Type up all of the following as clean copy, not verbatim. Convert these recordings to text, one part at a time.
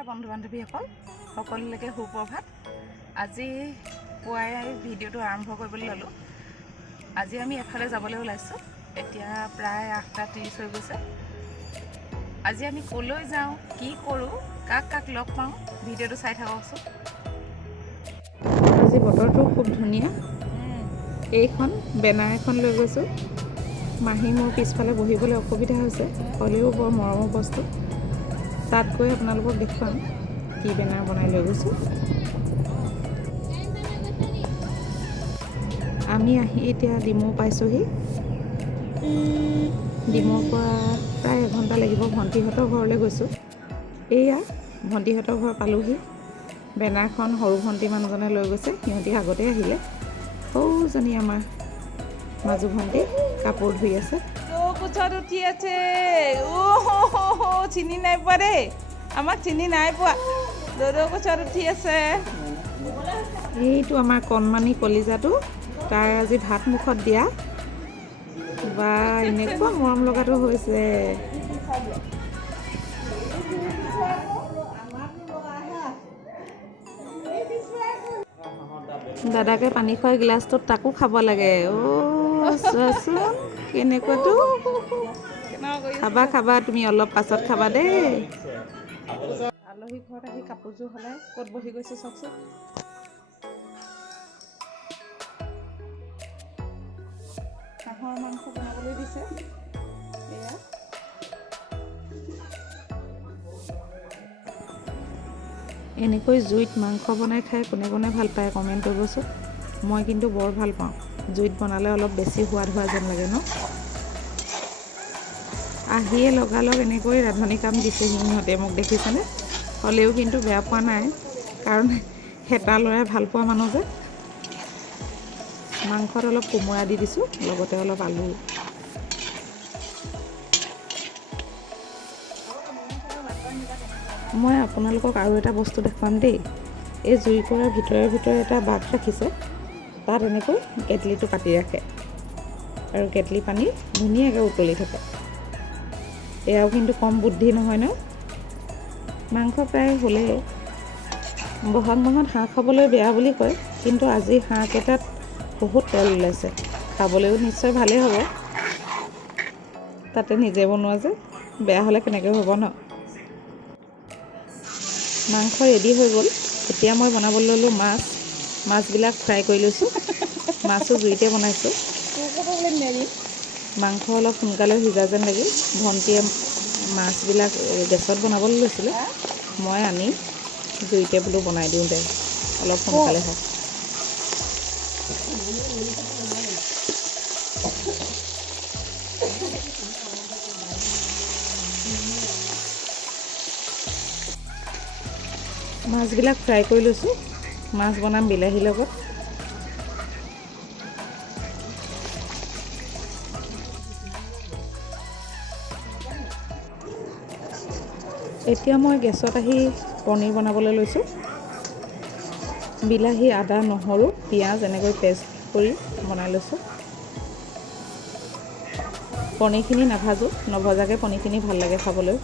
নমস্কাৰ বন্ধু বান্ধৱীসকল, সকলোলৈকে সুপ্ৰভাত। আজি পুৱাই ভিডিঅ'টো আৰম্ভ কৰিবলৈ ল'লোঁ। আজি আমি এফালে যাবলৈ ওলাইছোঁ। এতিয়া প্ৰায় 8:30 হৈ গৈছে। আজি আমি ক'লৈ যাওঁ, কি কৰোঁ, কাক কাক লগ পাওঁ, ভিডিঅ'টো চাই থাককচোন। আজি বতৰটো খুব ধুনীয়া। এইখন বেনাৰ এখন লৈ গৈছোঁ। মাহী মোৰ পিছফালে বহিবলৈ অসুবিধা হৈছে, হ'লেও বৰ মৰমৰ বস্তু। তাত গৈ আপোনালোকক দেখুৱাম কি বেনাৰ বনাই লৈ গৈছোঁ। আমি আহি এতিয়া ডিমৌ পাইছোঁহি। ডিমৌৰ পৰা প্ৰায় এঘণ্টা লাগিব। ভণ্টিহঁতৰ ঘৰলৈ গৈছোঁ। এয়া ভণ্টিহঁতৰ ঘৰ পালোহি। বেনাৰখন সৰু ভণ্টি মানুহজনে লৈ গৈছে, সিহঁতি আগতে আহিলে। সৌজনী আমাৰ মাজু ভণ্টি কাপোৰ ধুই আছে। কোচত উঠি আছে। চিনি নাই পোৱা দেই, আমাক চিনি নাই পোৱা। দৌদৌ কোচত উঠি আছে। এইটো আমাৰ কণমানি কলিজাটো, তাৰ আজি ভাত মুখত দিয়া। বা এনেকুৱা মৰম লগাটো হৈছে। দাদাকে পানী খোৱা গিলাচটোত তাকো খাব লাগে। চোৱাচোন কেনেকুৱাটো। খাবা খাবা, তুমি অলপ পাছত খাবা দেই। আলহী ঘৰত আহি কাপোৰযোৰ সলাই ক'ত বহি গৈছোঁ চাওকচোন। হাঁহৰ মাংস বনাবলৈ দিছে। এয়া এনেকৈ জুইত মাংস বনাই খাই কোনে কোনে ভাল পায় কমেণ্ট কৰিবচোন। মই কিন্তু বৰ ভাল পাওঁ। জুইত বনালে অলপ বেছি সোৱাদ হোৱা যেন লাগে ন। আহিয়ে লগালগ এনেকৈ ৰান্ধনি কাম দিছেহি সিহঁতে, মোক দেখিছেনে? হ'লেও কিন্তু বেয়া পোৱা নাই, কাৰণ হেতা ল'ৰাই ভাল পোৱা মানুহ যে। মাংসত অলপ কোমোৰা দি দিছোঁ, লগতে অলপ আলু। মই আপোনালোকক আৰু এটা বস্তু দেখুৱাম দেই। এই জুইকুৰাৰ ভিতৰে এটা বাট ৰাখিছে, তাত এনেকৈ কেটলিটো পাতি ৰাখে আৰু কেটলি পানী ধুনীয়াকৈ উতলি থাকে। এয়াও কিন্তু কম বুদ্ধি নহয় ন। মাংস প্ৰায় হ'লেই। বহাগ মাহত হাঁহ খাবলৈ বেয়া বুলি কয়, কিন্তু আজি হাঁহকেইটাত বহুত তেল ওলাইছে। খাবলৈও নিশ্চয় ভালেই হ'ব, তাতে নিজে বনোৱা যে। বেয়া হ'লে কেনেকৈ হ'ব ন। মাংস ৰেডি হৈ গ'ল। এতিয়া মই বনাবলৈ ল'লোঁ মাছবিলাক ফ্ৰাই কৰি লৈছোঁ। মাছো জুইতে বনাইছোঁ। মাংস অলপ সোনকালে সিজা যেন লাগিল। ভণ্টিয়ে মাছবিলাক গেছত বনাবলৈ লৈছিলে, মই আনি জুইতে বোলো বনাই দিওঁ দে, অলপ সোনকালে হয়। মাছবিলাক ফ্ৰাই কৰি লৈছোঁ। মাছ বনাম বিলাহীৰ লগত। এতিয়া মই গেছত আহি পনীৰ বনাবলৈ লৈছোঁ। বিলাহী, আদা, নহৰু, পিঁয়াজ এনেকৈ পেষ্ট কৰি বনাই লৈছোঁ। পনীৰখিনি নাভাজোঁ, নভজাকৈ পনীৰখিনি ভাল লাগে খাবলৈ।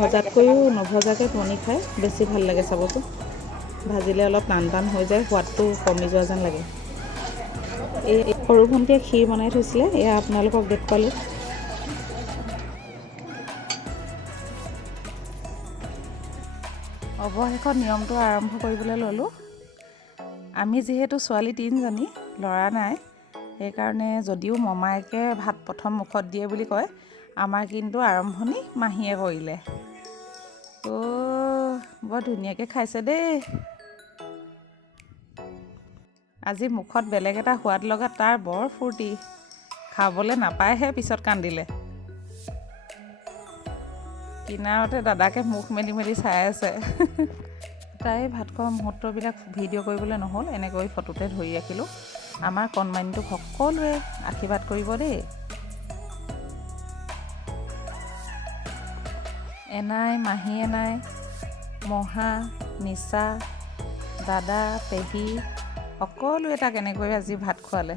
ভজাতকৈও নভজাকৈ পনীৰ খাই বেছি ভাল লাগে চাবচোন। ভাজিলে অলপ টান হৈ যায়, সোৱাদটো কমি যোৱা যেন লাগে। এই সৰু ভণ্টিয়ে ক্ষীৰ বনাই থৈছিলে, এয়া আপোনালোকক দেখুৱালোঁ। অৱশেষত নিয়মটো আৰম্ভ কৰিবলৈ ল'লোঁ। আমি যিহেতু ছোৱালী 3জনী, ল'ৰা নাই, সেইকাৰণে যদিও মমায়েকে ভাত প্ৰথম মুখত দিয়ে বুলি কয়, আমাৰ কিন্তু আৰম্ভণি মাহীয়ে কৰিলে। বৰ ধুনীয়াকৈ খাইছে দেই। আজি মুখত বেলেগ এটা সোৱাদ লগা তাৰ বৰ ফূৰ্তি। খাবলৈ নাপায়হে পিছত কান্দিলে। কিনাৰতে দাদাকে মুখ মেলি চাই আছে। তাই ভাত খোৱা মুহূৰ্তবিলাক ভিডিঅ' কৰিবলৈ নহ'ল, এনেকৈ ফটোতে ধৰি ৰাখিলোঁ। আমাৰ কণমানিটোক সকলোৱে আশীৰ্বাদ কৰিব দেই। এনাই, মাহী এনাই, মহা, নিচা, দাদা, পেহী সকলোৱে তাক এনেকৈ আজি ভাত খোৱালে।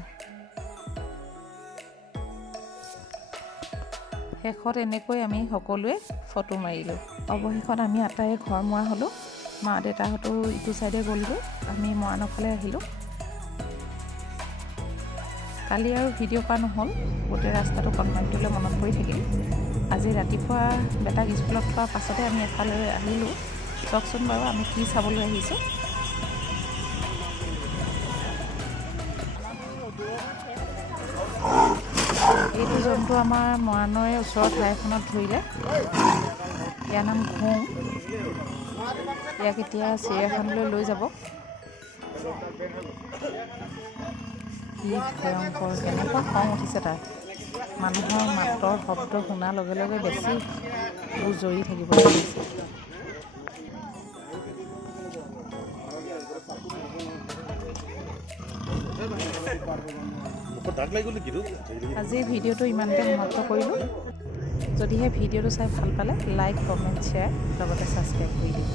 শেষত এনেকৈ আমি সকলোৱে ফটো মাৰিলোঁ। অৱশেষত আমি আটাইয়ে ঘৰ মৰা হ'লোঁ। মা দেউতাহঁতো ইটো চাইডে গ'লগৈ, আমি মৰাণৰ ফালে আহিলোঁ। কালি আৰু ভিডিঅ' কৰা নহ'ল, গোটেই ৰাস্তাটো কণমানিটোলৈ মনত পৰি থাকিল। আজি ৰাতিপুৱা বেটাক স্কুলত থোৱাৰ পাছতে আমি এফালে আহিলোঁ। চাওকচোন বাৰু আমি কি চাবলৈ আহিছোঁ। এইটো জন্তু আমাৰ মৰাণৰে ওচৰৰ ঠাই এখনত ধৰিলে। ইয়াৰ নাম ঘোঁ। ইয়াক এতিয়া চিৰিয়াখানালৈ লৈ যাব। কি ভয়ংকৰ, কেনেকুৱা খং উঠিছে তাৰ। মানুহৰ মাতৰ শব্দ শুনাৰ লগে লগে বেছি জৰি থাকিব লাগিছে। আজিৰ ভিডিঅ'টো ইমানতে সমাপ্ত কৰিলোঁ। যদিহে ভিডিঅ'টো চাই ভাল পালে লাইক, কমেণ্ট, শ্বেয়াৰ লগতে ছাবস্ক্ৰাইব কৰি দিব।